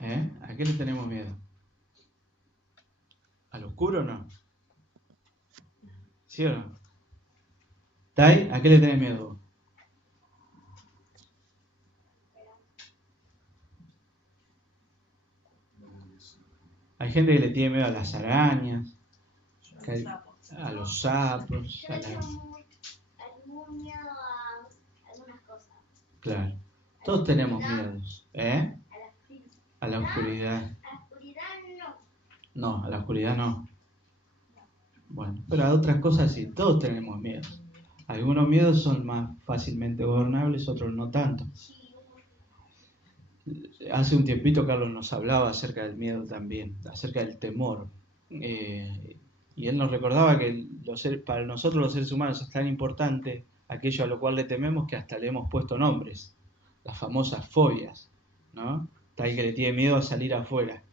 ¿A qué le tenemos miedo? ¿Al oscuro o no? ¿Sí o no? ¿Tai? ¿A qué le tenés miedo? Hay gente que le tiene miedo a las arañas, a los sapos, a las... algún miedo a algunas cosas. Claro, todos tenemos miedos, ¿eh? A la oscuridad. A la oscuridad. A la oscuridad no. No, a la oscuridad no. Bueno, pero a otras cosas sí, todos tenemos miedo. Algunos miedos son más fácilmente gobernables, otros no tanto. Hace un tiempito Carlos nos hablaba acerca del miedo también, acerca del temor. Y él nos recordaba que para nosotros los seres humanos es tan importante aquello a lo cual le tememos que hasta le hemos puesto nombres, las famosas fobias, ¿no? Está el que le tiene miedo a salir afuera,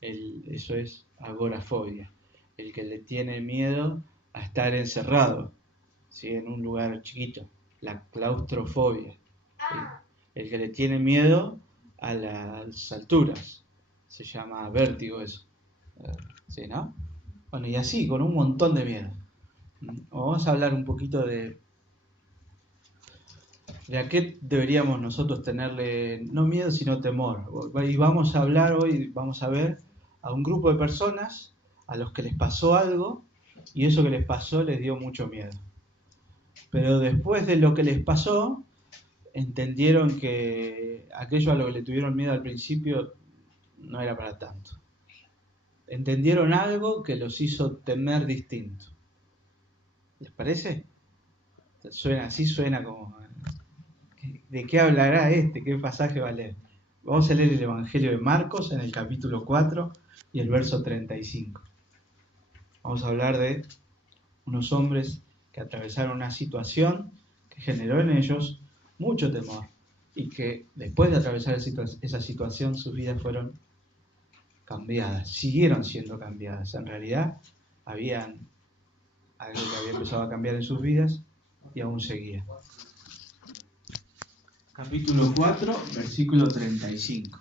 eso es agorafobia. El que le tiene miedo a estar encerrado, ¿sí? En un lugar chiquito, la claustrofobia. El que le tiene miedo a las alturas, se llama vértigo eso, ¿sí, no? Bueno, y así, con un montón de miedo. Vamos a hablar un poquito de a qué deberíamos nosotros tenerle, no miedo, sino temor. Y vamos a hablar hoy, vamos a ver a un grupo de personas a los que les pasó algo y eso que les pasó les dio mucho miedo. Pero después de lo que les pasó, entendieron que aquello a lo que le tuvieron miedo al principio no era para tanto. Entendieron algo que los hizo temer distinto. ¿Les parece? Suena como... ¿De qué hablará este? ¿Qué pasaje va a leer? Vamos a leer el Evangelio de Marcos en el capítulo 4 y el verso 35. Vamos a hablar de unos hombres que atravesaron una situación que generó en ellos mucho temor y que después de atravesar esa situación sus vidas fueron cambiadas, siguieron siendo cambiadas. En realidad habían algo que había empezado a cambiar en sus vidas y aún seguía. Capítulo 4, versículo 35.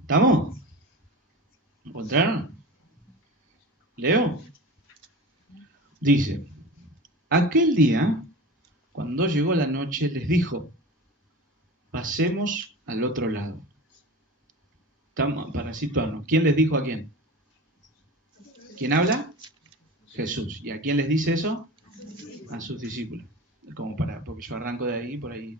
¿Estamos? ¿Encontraron? ¿Leo? Dice, aquel día, cuando llegó la noche, les dijo, pasemos al otro lado. Para situarnos, ¿quién les dijo a quién? ¿Quién habla? Jesús. ¿Y a quién les dice eso? A sus discípulos. Porque yo arranco de ahí, por ahí.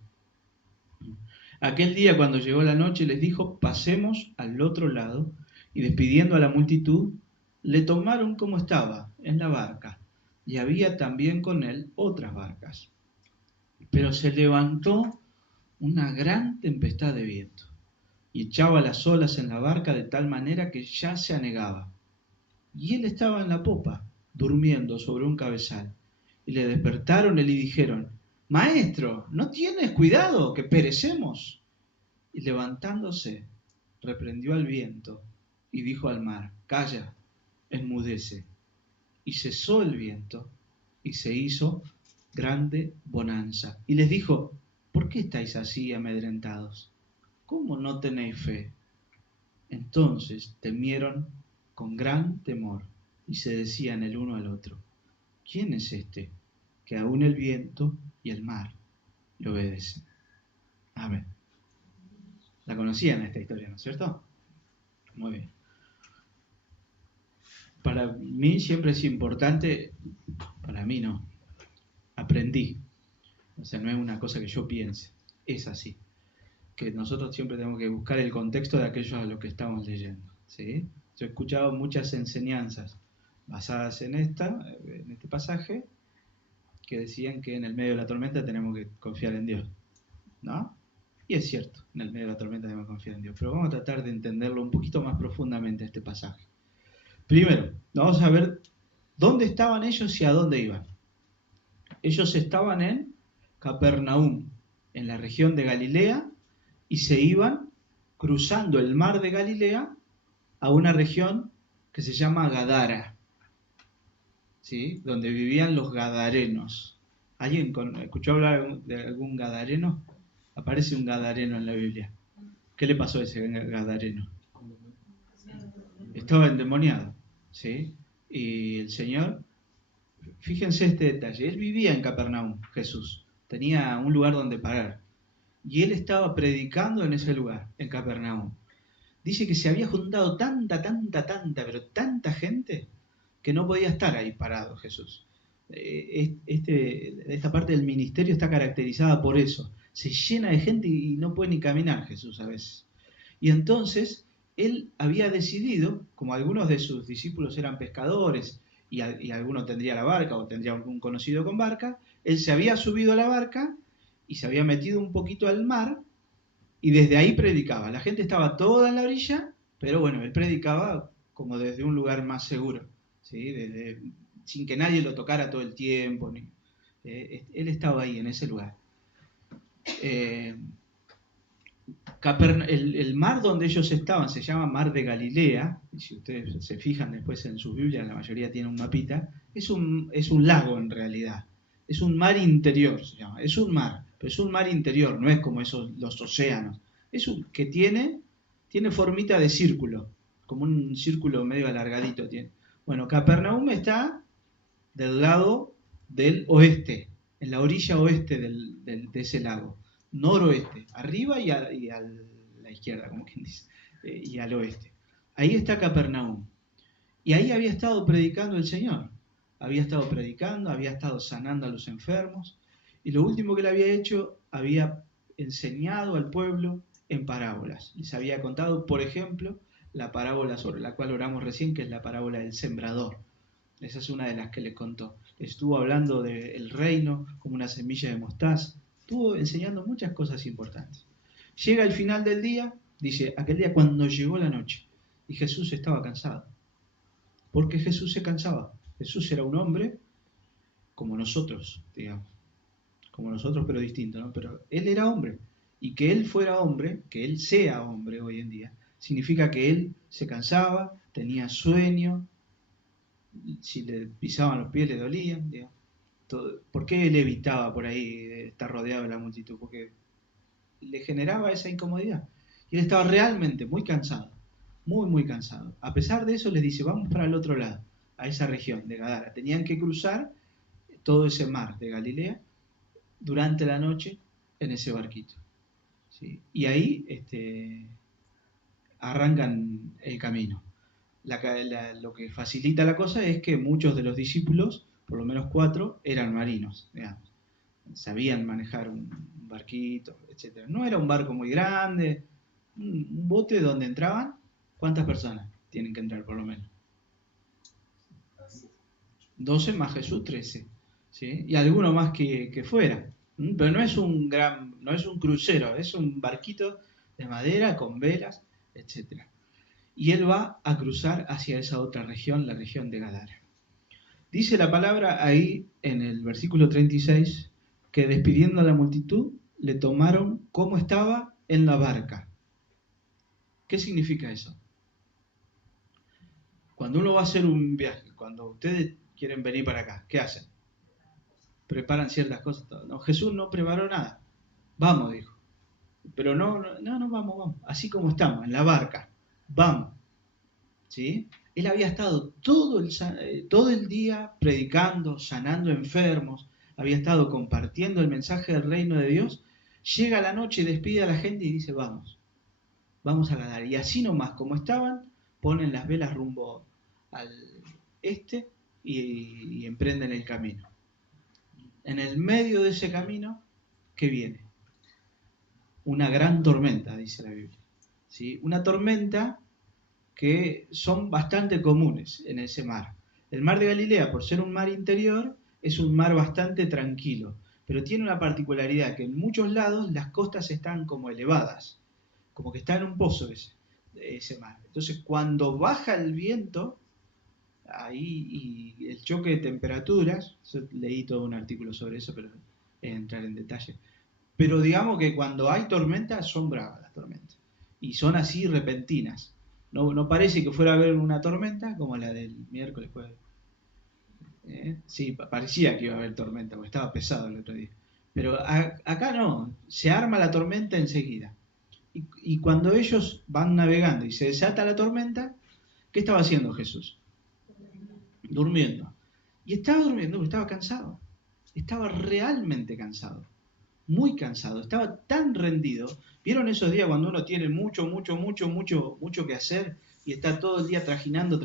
Aquel día, cuando llegó la noche, les dijo, pasemos al otro lado, y despidiendo a la multitud, le tomaron como estaba, en la barca, y había también con él otras barcas. Pero se levantó una gran tempestad de viento, y echaba las olas en la barca de tal manera que ya se anegaba. Y él estaba en la popa, durmiendo sobre un cabezal. Y le despertaron y le dijeron, Maestro, ¿no tienes cuidado, que perecemos? Y levantándose, reprendió al viento y dijo al mar, Calla, enmudece. Y cesó el viento y se hizo grande bonanza. Y les dijo, ¿por qué estáis así amedrentados? ¿Cómo no tenéis fe? Entonces temieron con gran temor y se decían el uno al otro, ¿quién es este que aún el viento y el mar le obedecen? Amén. La conocían esta historia, ¿no es cierto? Muy bien. Para mí siempre es importante, para mí no, aprendí. O sea, no es una cosa que yo piense, es así. Que nosotros siempre tenemos que buscar el contexto de aquello a lo que estamos leyendo. ¿Sí? Yo he escuchado muchas enseñanzas basadas en este pasaje, que decían que en el medio de la tormenta tenemos que confiar en Dios, ¿no? Y es cierto, en el medio de la tormenta debemos confiar en Dios, pero vamos a tratar de entenderlo un poquito más profundamente este pasaje. Primero, vamos a ver dónde estaban ellos y a dónde iban. Ellos estaban en Capernaum, en la región de Galilea, y se iban cruzando el mar de Galilea a una región que se llama Gadara, ¿sí? Donde vivían los gadarenos. ¿Alguien escuchó hablar de algún gadareno? Aparece un gadareno en la Biblia. ¿Qué le pasó a ese gadareno? Estaba endemoniado, ¿sí? Y el Señor, fíjense este detalle, él vivía en Capernaum, Jesús, tenía un lugar donde parar, y él estaba predicando en ese lugar, en Capernaum. Dice que se había juntado pero tanta gente, que no podía estar ahí parado Jesús. Esta parte del ministerio está caracterizada por eso. Se llena de gente y no puede ni caminar Jesús a veces. Y entonces él había decidido, como algunos de sus discípulos eran pescadores y alguno tendría la barca o tendría algún conocido con barca, él se había subido a la barca y se había metido un poquito al mar y desde ahí predicaba. La gente estaba toda en la orilla, pero bueno, él predicaba como desde un lugar más seguro, ¿sí? Sin que nadie lo tocara todo el tiempo. Él estaba ahí, en ese lugar. El mar donde ellos estaban se llama Mar de Galilea, y si ustedes se fijan después en sus Biblias, la mayoría tiene un mapita, es un lago en realidad, es un mar interior, se llama, es un mar, pero es un mar interior, no es como los océanos, es un que tiene formita de círculo, como un círculo medio alargadito tiene. Bueno, Capernaum está del lado del oeste, en la orilla oeste de ese lago, noroeste, arriba y a la izquierda, como quien dice, y al oeste. Ahí está Capernaum. Y ahí había estado predicando el Señor. Había estado predicando, había estado sanando a los enfermos. Y lo último que él había hecho, había enseñado al pueblo en parábolas. Les había contado, por ejemplo, la parábola sobre la cual oramos recién, que es la parábola del sembrador. Esa es una de las que les contó. Estuvo hablando del reino como una semilla de mostaza. Estuvo enseñando muchas cosas importantes. Llega el final del día, dice, aquel día cuando llegó la noche, y Jesús estaba cansado. Porque Jesús se cansaba. Jesús era un hombre como nosotros, digamos. Como nosotros, pero distinto, ¿no? Pero él era hombre. Y que él fuera hombre, que él sea hombre hoy en día, significa que él se cansaba, tenía sueño, si le pisaban los pies le dolían, digamos. ¿Por qué él evitaba por ahí estar rodeado de la multitud? Porque le generaba esa incomodidad. Y él estaba realmente muy cansado, muy, muy cansado. A pesar de eso les dice, vamos para el otro lado, a esa región de Gadara. Tenían que cruzar todo ese mar de Galilea durante la noche en ese barquito. ¿Sí? Y ahí arrancan el camino. Lo que facilita la cosa es que muchos de los discípulos, por lo menos 4, eran marinos, digamos. Sabían manejar un barquito, etc. No era un barco muy grande, un bote donde entraban, ¿cuántas personas tienen que entrar por lo menos? 12 más Jesús, 13. ¿Sí? Y alguno más que fuera. Pero no es un crucero, es un barquito de madera con velas, etc. Y él va a cruzar hacia esa otra región, la región de Gadara. Dice la palabra ahí en el versículo 36 que despidiendo a la multitud le tomaron como estaba en la barca. ¿Qué significa eso? Cuando uno va a hacer un viaje, cuando ustedes quieren venir para acá, ¿qué hacen? Preparan ciertas cosas. No, Jesús no preparó nada. Vamos, dijo. Pero no, vamos. Así como estamos, en la barca. Vamos. ¿Sí? Él había estado todo el día predicando, sanando enfermos, había estado compartiendo el mensaje del reino de Dios. Llega la noche, despide a la gente y dice, vamos a Gadara. Y así nomás, como estaban, ponen las velas rumbo al este y emprenden el camino. En el medio de ese camino, ¿qué viene? Una gran tormenta, dice la Biblia. ¿Sí? Una tormenta que son bastante comunes en ese mar. El mar de Galilea, por ser un mar interior, es un mar bastante tranquilo, pero tiene una particularidad, que en muchos lados las costas están como elevadas, como que está en un pozo ese mar. Entonces, cuando baja el viento, ahí y el choque de temperaturas, yo leí todo un artículo sobre eso, pero entrar en detalle. Pero digamos que cuando hay tormentas, son bravas las tormentas, y son así repentinas. No parece que fuera a haber una tormenta como la del miércoles, jueves, Sí, parecía que iba a haber tormenta, porque estaba pesado el otro día. Pero acá no, se arma la tormenta enseguida. Y cuando ellos van navegando y se desata la tormenta, ¿qué estaba haciendo Jesús? Durmiendo. Y estaba durmiendo porque estaba cansado. Estaba realmente cansado. Muy cansado. Estaba tan rendido. ¿Vieron esos días cuando uno tiene mucho que hacer y está todo el día trajinando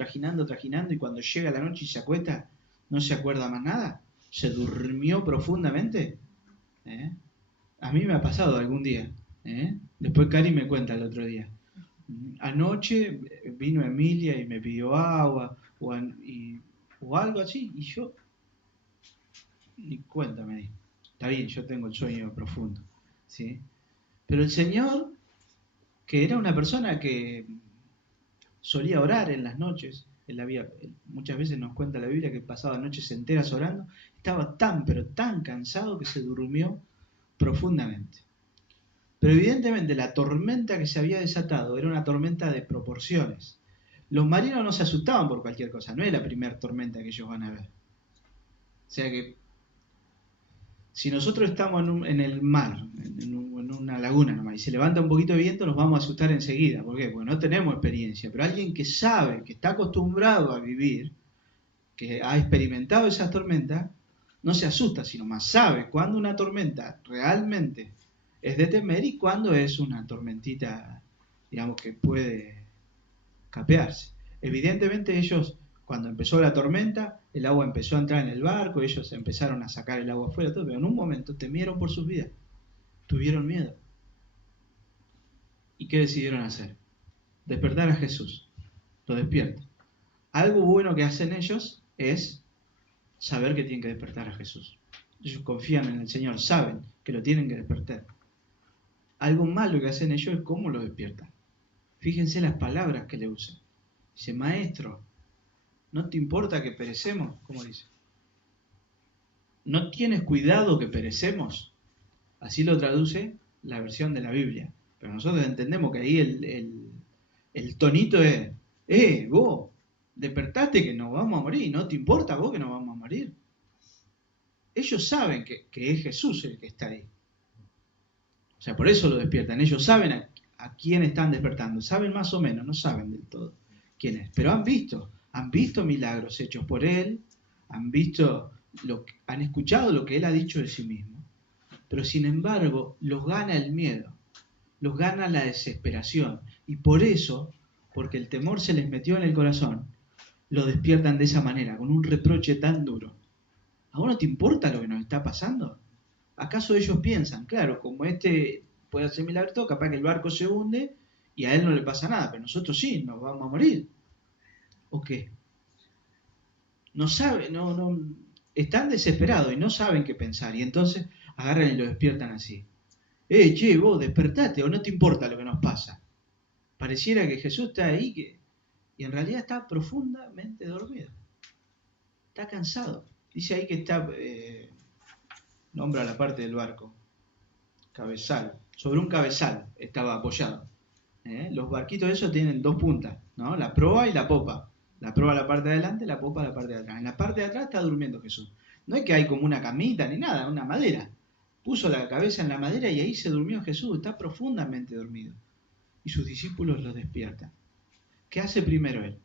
y cuando llega la noche y se acuesta, no se acuerda más nada? ¿Se durmió profundamente? ¿Eh? A mí me ha pasado algún día. Después Cari me cuenta el otro día. Anoche vino Emilia y me pidió agua o algo así, y yo ni cuenta me di. Está bien, yo tengo el sueño profundo, ¿sí? Pero el Señor, que era una persona que solía orar en las noches, muchas veces nos cuenta la Biblia que pasaba noches enteras orando, estaba tan, pero tan cansado que se durmió profundamente. Pero evidentemente la tormenta que se había desatado era una tormenta de proporciones. Los marinos no se asustaban por cualquier cosa, no es la primera tormenta que ellos van a ver. O sea que si nosotros estamos en el mar, en una laguna nomás, y se levanta un poquito de viento, nos vamos a asustar enseguida. ¿Por qué? Porque no tenemos experiencia. Pero alguien que sabe, que está acostumbrado a vivir, que ha experimentado esas tormentas, no se asusta, sino más sabe cuándo una tormenta realmente es de temer y cuándo es una tormentita, digamos, que puede capearse. Evidentemente ellos, cuando empezó la tormenta, el agua empezó a entrar en el barco, ellos empezaron a sacar el agua afuera, todo, pero en un momento temieron por sus vidas, tuvieron miedo. ¿Y qué decidieron hacer? Despertar a Jesús. Lo despiertan. Algo bueno que hacen ellos es saber que tienen que despertar a Jesús. Ellos confían en el Señor, saben que lo tienen que despertar. Algo malo que hacen ellos es cómo lo despiertan. Fíjense las palabras que le usan. Dice, maestro, ¿no te importa que perecemos? ¿Cómo dice? ¿No tienes cuidado que perecemos? Así lo traduce la versión de la Biblia. Pero nosotros entendemos que ahí el tonito es, vos, despertate que nos vamos a morir, ¿no te importa vos que nos vamos a morir? Ellos saben que es Jesús el que está ahí. O sea, por eso lo despiertan. Ellos saben a quién están despertando. Saben más o menos, no saben del todo quién es. Pero han visto milagros hechos por Él, han escuchado lo que Él ha dicho de sí mismo. Pero sin embargo, los gana el miedo, los gana la desesperación. Y por eso, porque el temor se les metió en el corazón, lo despiertan de esa manera, con un reproche tan duro. ¿A vos no te importa lo que nos está pasando? ¿Acaso ellos piensan, claro, como este puede hacer milagros, capaz que el barco se hunde y a él no le pasa nada, pero nosotros sí, nos vamos a morir? ¿O qué? No saben, no, están desesperados y no saben qué pensar, y entonces agarran y lo despiertan así. Che, vos despertate, o no te importa lo que nos pasa. Pareciera que Jesús está ahí y en realidad está profundamente dormido. Está cansado. Dice ahí que está, nombra la parte del barco, cabezal, sobre un cabezal estaba apoyado. Los barquitos esos tienen dos puntas, ¿no? La proa y la popa. La proa la parte de adelante, la popa la parte de atrás. En la parte de atrás está durmiendo Jesús. No es que hay como una camita ni nada, una madera. Puso la cabeza en la madera y ahí se durmió Jesús. Está profundamente dormido. Y sus discípulos lo despiertan. ¿Qué hace primero él?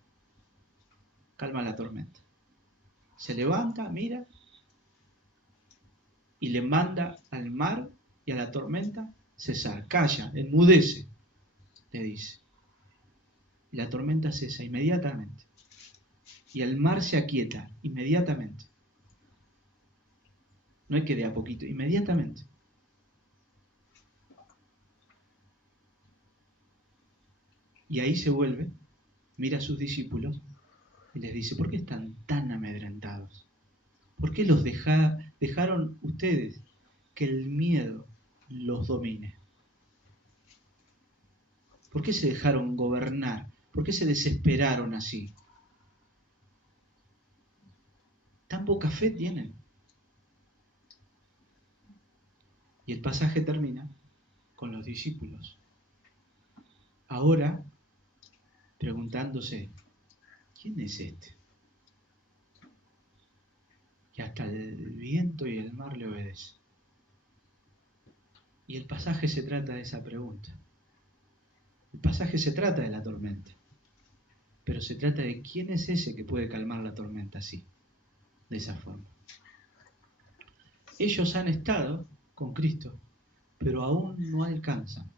Calma la tormenta. Se levanta, mira y le manda al mar y a la tormenta cesar. Calla, enmudece, le dice. Y la tormenta cesa inmediatamente. Y el mar se aquieta inmediatamente. No es que de a poquito, inmediatamente. Y ahí se vuelve, mira a sus discípulos y les dice, ¿por qué están tan amedrentados? ¿Por qué los dejaron ustedes que el miedo los domine? ¿Por qué se dejaron gobernar? ¿Por qué se desesperaron así? Tan poca fe tienen. Y el pasaje termina con los discípulos. Ahora, preguntándose, ¿quién es este? que hasta el viento y el mar le obedecen. Y el pasaje se trata de esa pregunta. El pasaje se trata de la tormenta, pero se trata de quién es ese que puede calmar la tormenta así, de esa forma. Ellos han estado con Cristo, pero aún no alcanzan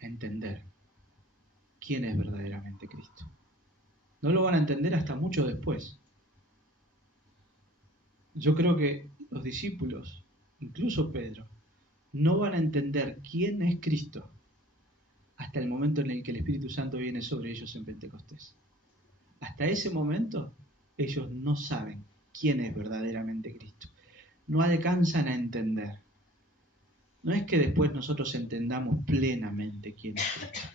a entender quién es verdaderamente Cristo. No lo van a entender hasta mucho después. Yo creo que los discípulos, incluso Pedro, no van a entender quién es Cristo hasta el momento en el que el Espíritu Santo viene sobre ellos en Pentecostés. Hasta ese momento, ellos no saben quién es verdaderamente Cristo. No alcanzan a entender. No es que después nosotros entendamos plenamente quién es Cristo.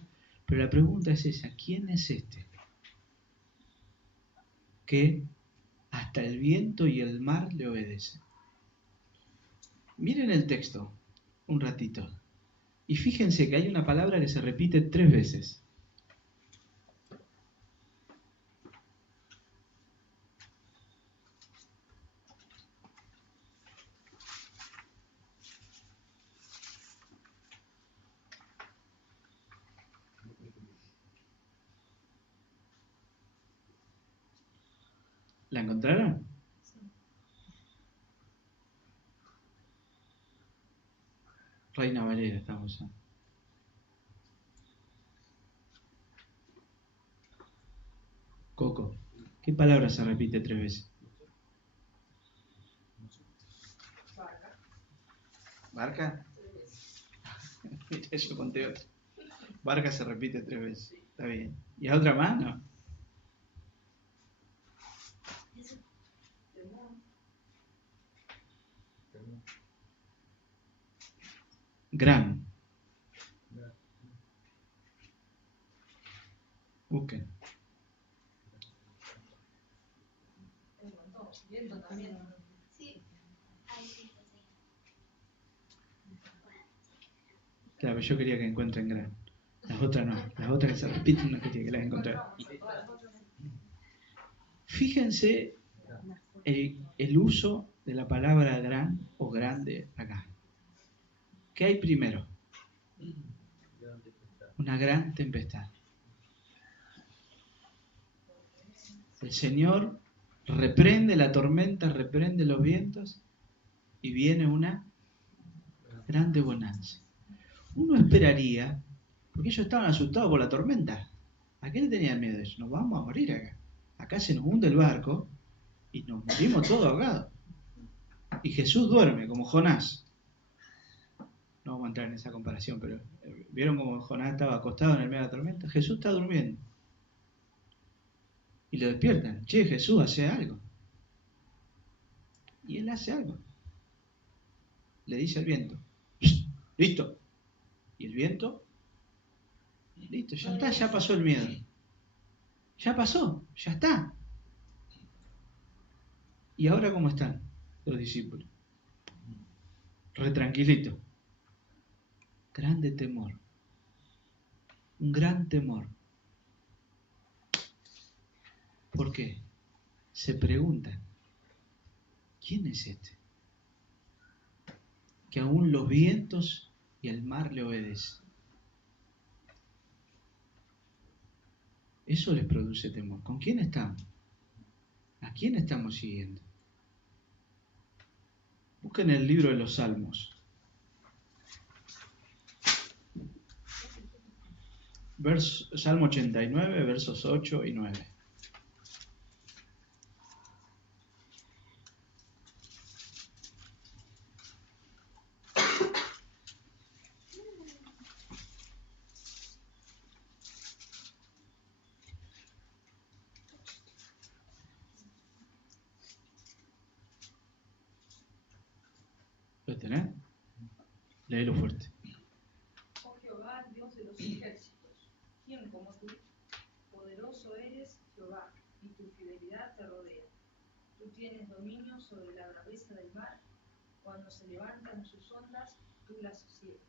Pero la pregunta es esa, ¿quién es este? Que hasta el viento y el mar le obedecen. Miren el texto un ratito. Y fíjense que hay una palabra que se repite 3 veces. ¿La encontraron? Reina Valera estamos usando. Coco, ¿qué palabra se repite 3 veces? ¿Barca? Mira, yo conté otra. Barca se repite 3 veces. Está bien. ¿Y a otra más? No. Gran. Busquen. Sí. Ahí sí, sí. Claro, yo quería que encuentren gran. Las otras no. Las otras que se repiten no quería que las encontraran. Fíjense el uso de la palabra gran o grande acá. ¿Qué hay primero? Una gran tempestad. El Señor reprende la tormenta, reprende los vientos y viene una grande bonanza. Uno esperaría, porque ellos estaban asustados por la tormenta. ¿A qué le tenían miedo? Eso, nos vamos a morir acá. Acá se nos hunde el barco y nos morimos todos ahogados. Y Jesús duerme como Jonás. No vamos a entrar en esa comparación, pero ¿vieron cómo Jonás estaba acostado en el medio de la tormenta? Jesús está durmiendo. Y lo despiertan. Che, Jesús, hace algo. Y él hace algo. Le dice al viento, listo. Y el viento, listo, ya está, ya pasó el miedo. Ya pasó, ya está. ¿Y ahora cómo están los discípulos? Retranquilito. Grande temor. Un gran temor. ¿Por qué? Se preguntan, ¿quién es este? Que aún los vientos y el mar le obedecen. Eso les produce temor. ¿Con quién estamos? ¿A quién estamos siguiendo? Busquen el libro de los Salmos. Salmo 89, versos 8 y 9. ¿Lo tenés? Léelo fuerte. Oh Jehová, Dios de los ejércitos, ¿quién como tú? Poderoso eres, Jehová, y tu fidelidad te rodea. Tú tienes dominio sobre la braveza del mar. Cuando se levantan sus ondas, tú las sosiegas.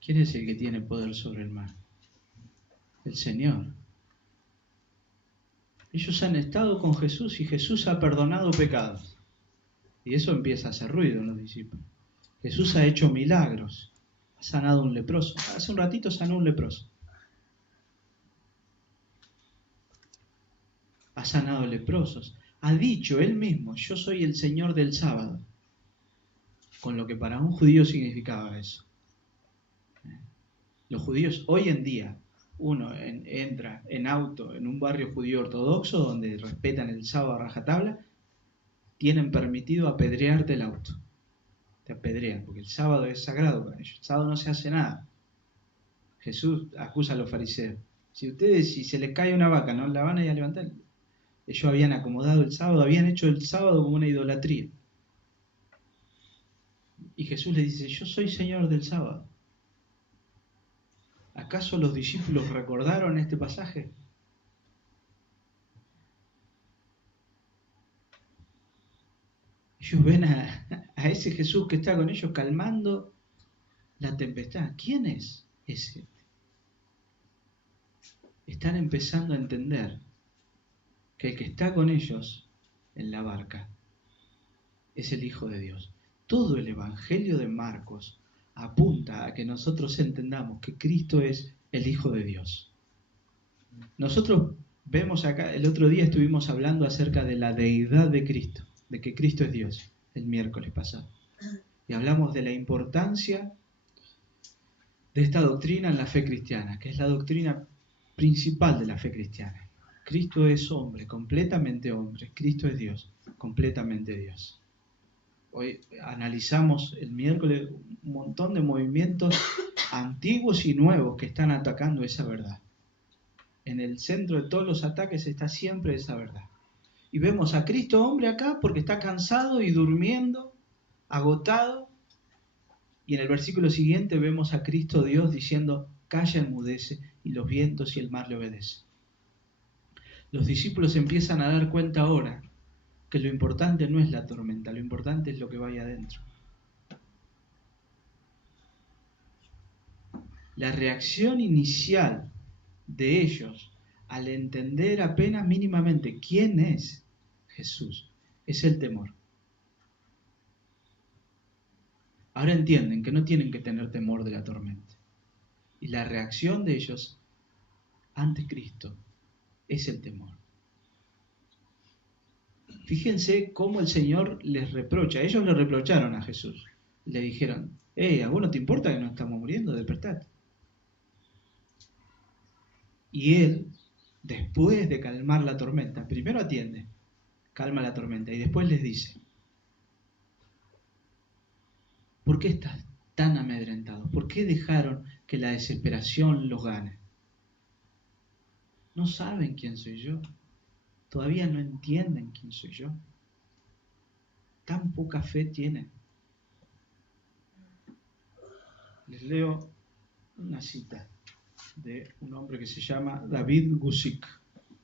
¿Quién es el que tiene poder sobre el mar? El Señor. Ellos han estado con Jesús y Jesús ha perdonado pecados. Y eso empieza a hacer ruido en los discípulos. Jesús ha hecho milagros. Ha sanado a un leproso. Hace un ratito sanó a un leproso. Ha sanado leprosos. Ha dicho él mismo, yo soy el Señor del sábado. Con lo que para un judío significaba eso. Los judíos hoy en día, uno entra en auto en un barrio judío ortodoxo donde respetan el sábado a rajatabla, tienen permitido apedrearte el auto. Te apedrean, porque el sábado es sagrado para ellos. El sábado no se hace nada. Jesús acusa a los fariseos. Si se les cae una vaca, no la van a ir a levantar. Ellos habían acomodado el sábado, habían hecho el sábado como una idolatría. Y Jesús les dice, yo soy Señor del sábado. ¿Acaso los discípulos recordaron este pasaje? Ellos ven a ese Jesús que está con ellos calmando la tempestad. ¿Quién es ese? Están empezando a entender que el que está con ellos en la barca es el Hijo de Dios. Todo el Evangelio de Marcos apunta a que nosotros entendamos que Cristo es el Hijo de Dios. Nosotros vemos acá, el otro día estuvimos hablando acerca de la deidad de Cristo, de que Cristo es Dios, el miércoles pasado. Y hablamos de la importancia de esta doctrina en la fe cristiana, que es la doctrina principal de la fe cristiana. Cristo es hombre, completamente hombre. Cristo es Dios, completamente Dios. Hoy analizamos el miércoles un montón de movimientos antiguos y nuevos que están atacando esa verdad. En el centro de todos los ataques está siempre esa verdad. Y vemos a Cristo hombre acá porque está cansado y durmiendo, agotado. Y en el versículo siguiente vemos a Cristo Dios diciendo, calla, enmudece, y los vientos y el mar le obedecen. Los discípulos empiezan a dar cuenta ahora que lo importante no es la tormenta, lo importante es lo que vaya adentro. La reacción inicial de ellos al entender apenas mínimamente quién es Jesús es el temor. Ahora entienden que no tienen que tener temor de la tormenta. Y la reacción de ellos ante Cristo es el temor. Fíjense cómo el Señor les reprocha. Ellos le reprocharon a Jesús. Le dijeron, ¿a vos no te importa que nos estamos muriendo? Despertate. Y Él, después de calmar la tormenta, primero atiende, calma la tormenta, y después les dice, ¿por qué estás tan amedrentados? ¿Por qué dejaron que la desesperación los gane? ¿No saben quién soy yo? ¿Todavía no entienden quién soy yo? ¿Tan poca fe tienen? Les leo una cita de un hombre que se llama David Guzik.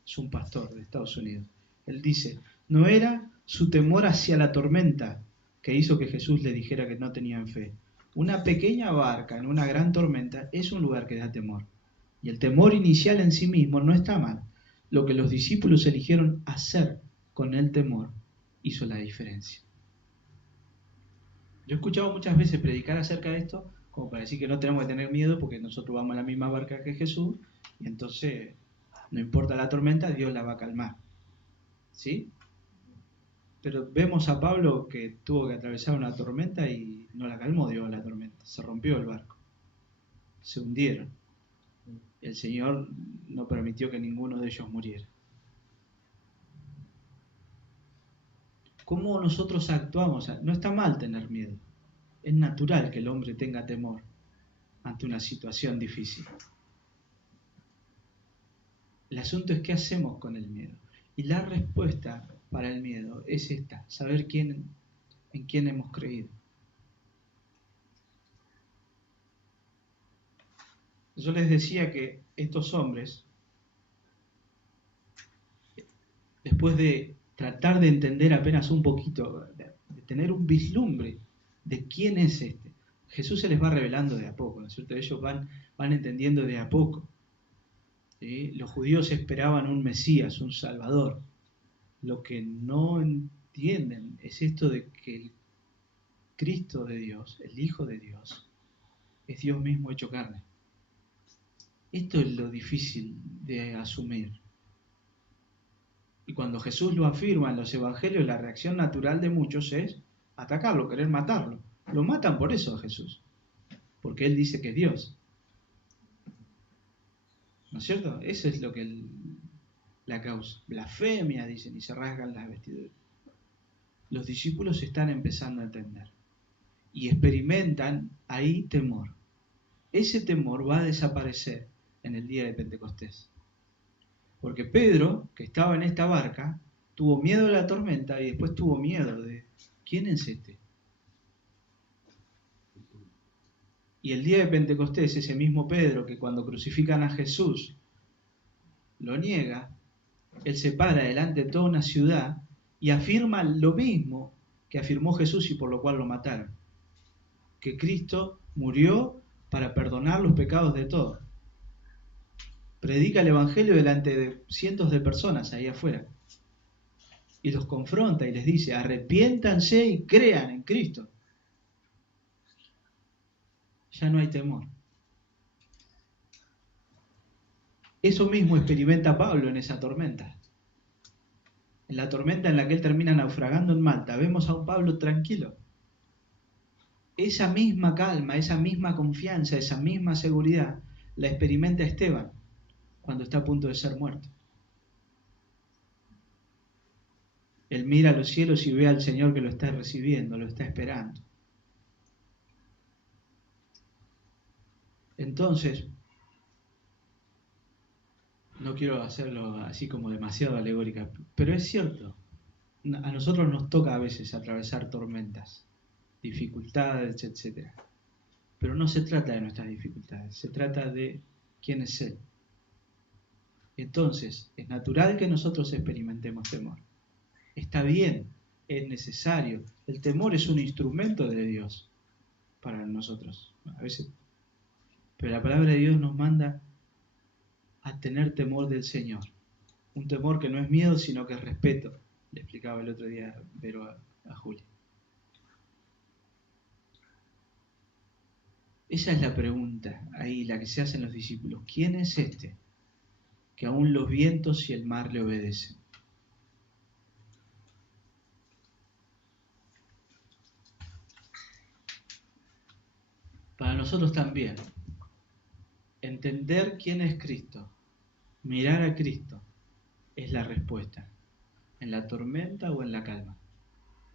Es un pastor de Estados Unidos. Él dice, no era su temor hacia la tormenta que hizo que Jesús le dijera que no tenían fe. Una pequeña barca en una gran tormenta es un lugar que da temor. Y el temor inicial en sí mismo no está mal. Lo que los discípulos eligieron hacer con el temor hizo la diferencia. Yo he escuchado muchas veces predicar acerca de esto, como para decir que no tenemos que tener miedo porque nosotros vamos a la misma barca que Jesús, y entonces no importa la tormenta, Dios la va a calmar. ¿Sí? Pero vemos a Pablo que tuvo que atravesar una tormenta y no la calmó Dios la tormenta, se rompió el barco, se hundieron. El Señor no permitió que ninguno de ellos muriera. ¿Cómo nosotros actuamos? No está mal tener miedo. Es natural que el hombre tenga temor ante una situación difícil. El asunto es qué hacemos con el miedo. Y la respuesta para el miedo es esta, saber en quién hemos creído. Yo les decía que estos hombres, después de tratar de entender apenas un poquito, de tener un vislumbre de quién es este, Jesús se les va revelando de a poco, ¿no es cierto? Ellos van entendiendo de a poco. ¿sí? Los judíos esperaban un Mesías, un Salvador. Lo que no entienden es esto de que el Cristo de Dios, el Hijo de Dios, es Dios mismo hecho carne. Esto es lo difícil de asumir. Y cuando Jesús lo afirma en los evangelios, la reacción natural de muchos es atacarlo, querer matarlo. Lo matan por eso a Jesús, porque Él dice que es Dios. ¿No es cierto? Eso es lo que la causa. Blasfemia, dicen, y se rasgan las vestiduras. Los discípulos están empezando a entender y experimentan ahí temor. Ese temor va a desaparecer en el día de Pentecostés. Porque Pedro, que estaba en esta barca, tuvo miedo de la tormenta y después tuvo miedo de ¿quién es este? Y el día de Pentecostés, ese mismo Pedro que cuando crucifican a Jesús lo niega, él se para delante de toda una ciudad y afirma lo mismo que afirmó Jesús y por lo cual lo mataron. Que Cristo murió para perdonar los pecados de todos. Predica el Evangelio delante de cientos de personas ahí afuera. Y los confronta y les dice, arrepiéntanse y crean en Cristo. Ya no hay temor. Eso mismo experimenta Pablo en esa tormenta. En la tormenta en la que él termina naufragando en Malta, vemos a un Pablo tranquilo. Esa misma calma, esa misma confianza, esa misma seguridad, la experimenta Esteban cuando está a punto de ser muerto. Él mira a los cielos y ve al Señor que lo está recibiendo, lo está esperando. Entonces, no quiero hacerlo así como demasiado alegórica, pero es cierto, a nosotros nos toca a veces atravesar tormentas, dificultades, etc. Pero no se trata de nuestras dificultades, se trata de quién es Él. Entonces, es natural que nosotros experimentemos temor. Está bien, es necesario. El temor es un instrumento de Dios para nosotros. A veces, pero la palabra de Dios nos manda a tener temor del Señor. Un temor que no es miedo, sino que es respeto. Le explicaba el otro día Vero a Julia. Esa es la pregunta ahí, la que se hacen los discípulos. ¿Quién es este que aún los vientos y el mar le obedecen? Para nosotros también, entender quién es Cristo, mirar a Cristo, es la respuesta, en la tormenta o en la calma.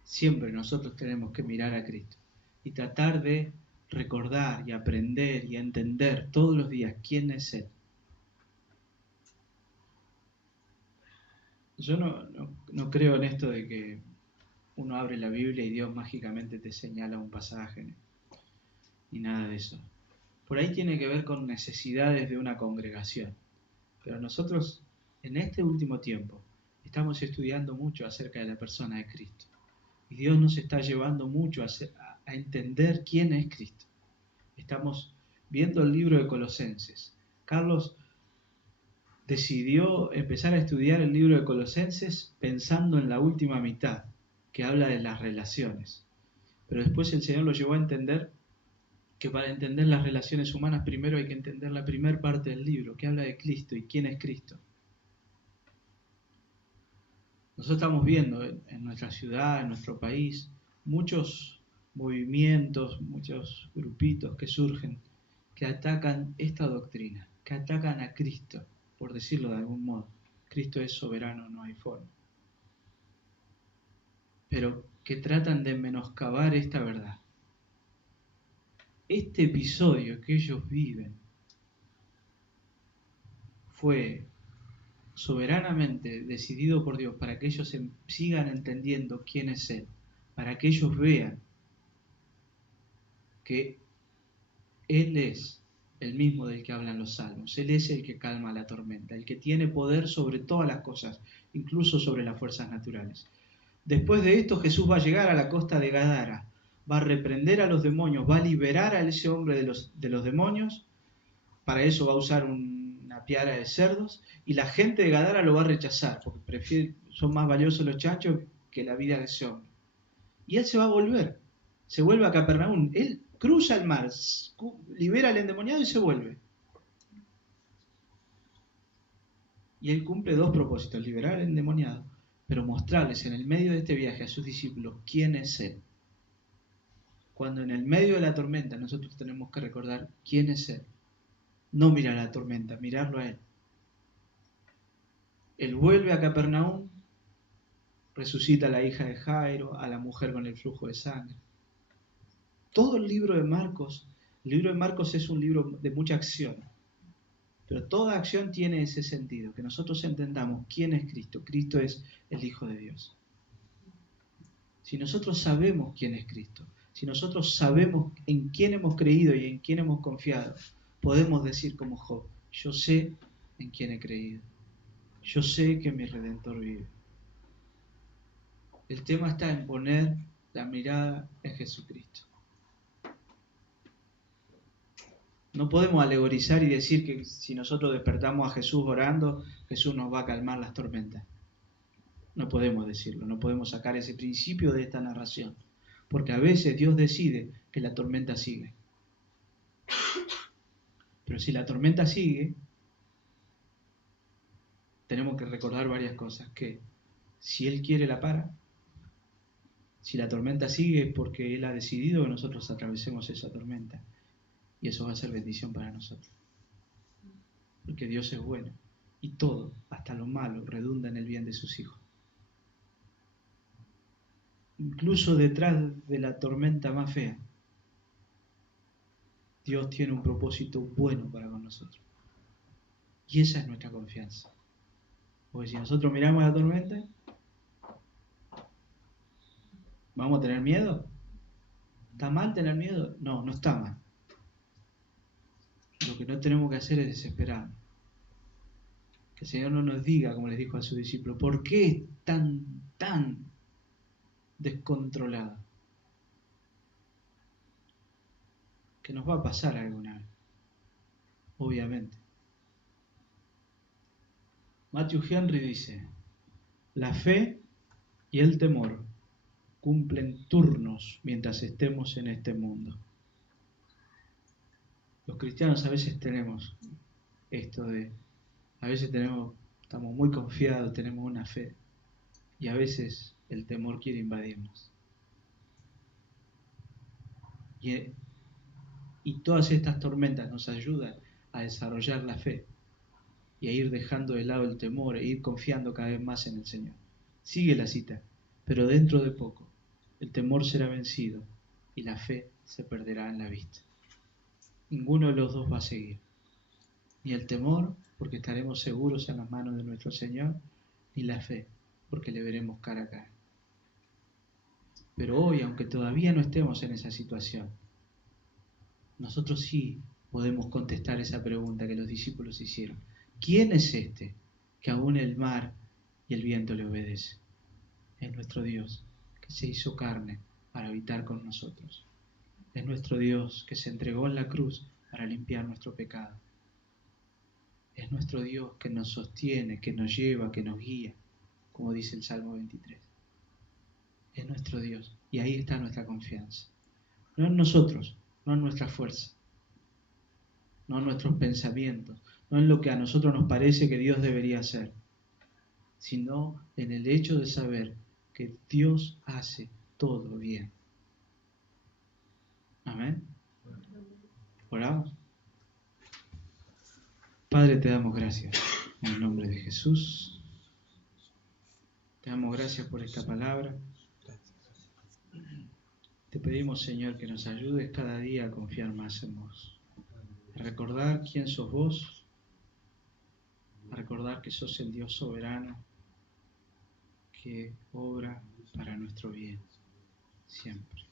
Siempre nosotros tenemos que mirar a Cristo y tratar de recordar y aprender y entender todos los días quién es Él. Yo no creo en esto de que uno abre la Biblia y Dios mágicamente te señala un pasaje, ni nada de eso. Por ahí tiene que ver con necesidades de una congregación. Pero nosotros, en este último tiempo, estamos estudiando mucho acerca de la persona de Cristo. Y Dios nos está llevando mucho a entender quién es Cristo. Estamos viendo el libro de Colosenses. Carlos decidió empezar a estudiar el libro de Colosenses pensando en la última mitad, que habla de las relaciones. Pero después el Señor lo llevó a entender que para entender las relaciones humanas primero hay que entender la primera parte del libro, que habla de Cristo y quién es Cristo. Nosotros estamos viendo en nuestra ciudad, en nuestro país, muchos movimientos, muchos grupitos que surgen, que atacan esta doctrina, que atacan a Cristo, por decirlo de algún modo. Cristo es soberano, no hay forma. Pero que tratan de menoscabar esta verdad. Este episodio que ellos viven fue soberanamente decidido por Dios para que ellos sigan entendiendo quién es Él, para que ellos vean que Él es el mismo del que hablan los salmos. Él es el que calma la tormenta, el que tiene poder sobre todas las cosas, incluso sobre las fuerzas naturales. Después de esto, Jesús va a llegar a la costa de Gadara, va a reprender a los demonios, va a liberar a ese hombre de los demonios. Para eso va a usar una una piara de cerdos, y la gente de Gadara lo va a rechazar, porque son más valiosos los chanchos que la vida de ese hombre. Y él se va a volver, se vuelve a Capernaum, él cruza el mar, libera al endemoniado y se vuelve. Y él cumple dos propósitos, liberar al endemoniado, pero mostrarles en el medio de este viaje a sus discípulos quién es él. Cuando en el medio de la tormenta nosotros tenemos que recordar quién es él. No mirar a la tormenta, mirarlo a él. Él vuelve a Capernaum, resucita a la hija de Jairo, a la mujer con el flujo de sangre. Todo el libro de Marcos es un libro de mucha acción, pero toda acción tiene ese sentido, que nosotros entendamos quién es Cristo. Cristo es el Hijo de Dios. Si nosotros sabemos quién es Cristo, si nosotros sabemos en quién hemos creído y en quién hemos confiado, podemos decir como Job, yo sé en quién he creído, yo sé que mi Redentor vive. El tema está en poner la mirada en Jesucristo. No podemos alegorizar y decir que si nosotros despertamos a Jesús orando, Jesús nos va a calmar las tormentas. No podemos decirlo, no podemos sacar ese principio de esta narración, porque a veces Dios decide que la tormenta sigue. Pero si la tormenta sigue, tenemos que recordar varias cosas, que si Él quiere la para, si la tormenta sigue es porque Él ha decidido que nosotros atravesemos esa tormenta, y eso va a ser bendición para nosotros, porque Dios es bueno, y todo, hasta lo malo, redunda en el bien de sus hijos. Incluso detrás de la tormenta más fea, Dios tiene un propósito bueno para con nosotros. Y esa es nuestra confianza. Porque si nosotros miramos la tormenta, ¿vamos a tener miedo? ¿Está mal tener miedo? No, no está mal. Lo que no tenemos que hacer es desesperar. Que el Señor no nos diga, como les dijo a sus discípulos, ¿por qué es tan descontrolada? Que nos va a pasar alguna vez, obviamente. Matthew Henry dice, la fe y el temor cumplen turnos mientras estemos en este mundo. Los cristianos a veces tenemos esto de, a veces estamos muy confiados, tenemos una fe, y a veces el temor quiere invadirnos. Y todas estas tormentas nos ayudan a desarrollar la fe y a ir dejando de lado el temor e ir confiando cada vez más en el Señor. Sigue la cita, pero dentro de poco el temor será vencido y la fe se perderá en la vista. Ninguno de los dos va a seguir. Ni el temor, porque estaremos seguros en las manos de nuestro Señor, ni la fe, porque le veremos cara a cara. Pero hoy, aunque todavía no estemos en esa situación, nosotros sí podemos contestar esa pregunta que los discípulos hicieron. ¿Quién es este que aún el mar y el viento le obedece? Es nuestro Dios que se hizo carne para habitar con nosotros. Es nuestro Dios que se entregó en la cruz para limpiar nuestro pecado. Es nuestro Dios que nos sostiene, que nos lleva, que nos guía, como dice el Salmo 23. Es nuestro Dios y ahí está nuestra confianza. No en nosotros, no en nuestra fuerza, no en nuestros pensamientos, no en lo que a nosotros nos parece que Dios debería hacer, sino en el hecho de saber que Dios hace todo bien. Amén. ¿Oramos? Padre, te damos gracias en el nombre de Jesús. Te damos gracias por esta palabra. Te pedimos, Señor, que nos ayudes cada día a confiar más en vos, a recordar quién sos vos, a recordar que sos el Dios soberano que obra para nuestro bien, siempre.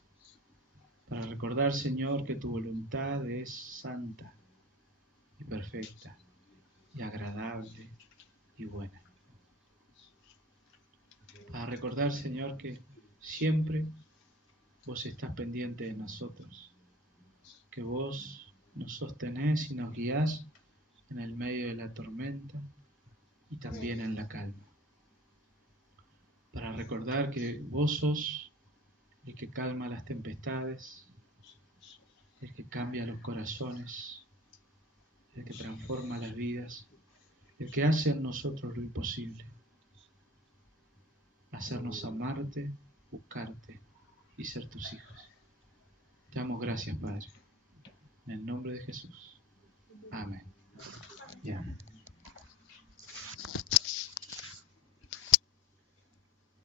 Para recordar, Señor, que tu voluntad es santa y perfecta y agradable y buena. Para recordar, Señor, que siempre vos estás pendiente de nosotros, que vos nos sostenés y nos guiás en el medio de la tormenta y también en la calma. Para recordar que vos sos el que calma las tempestades, el que cambia los corazones, el que transforma las vidas, el que hace en nosotros lo imposible, hacernos amarte, buscarte y ser tus hijos. Te damos gracias, Padre, en el nombre de Jesús. Amén. Ya.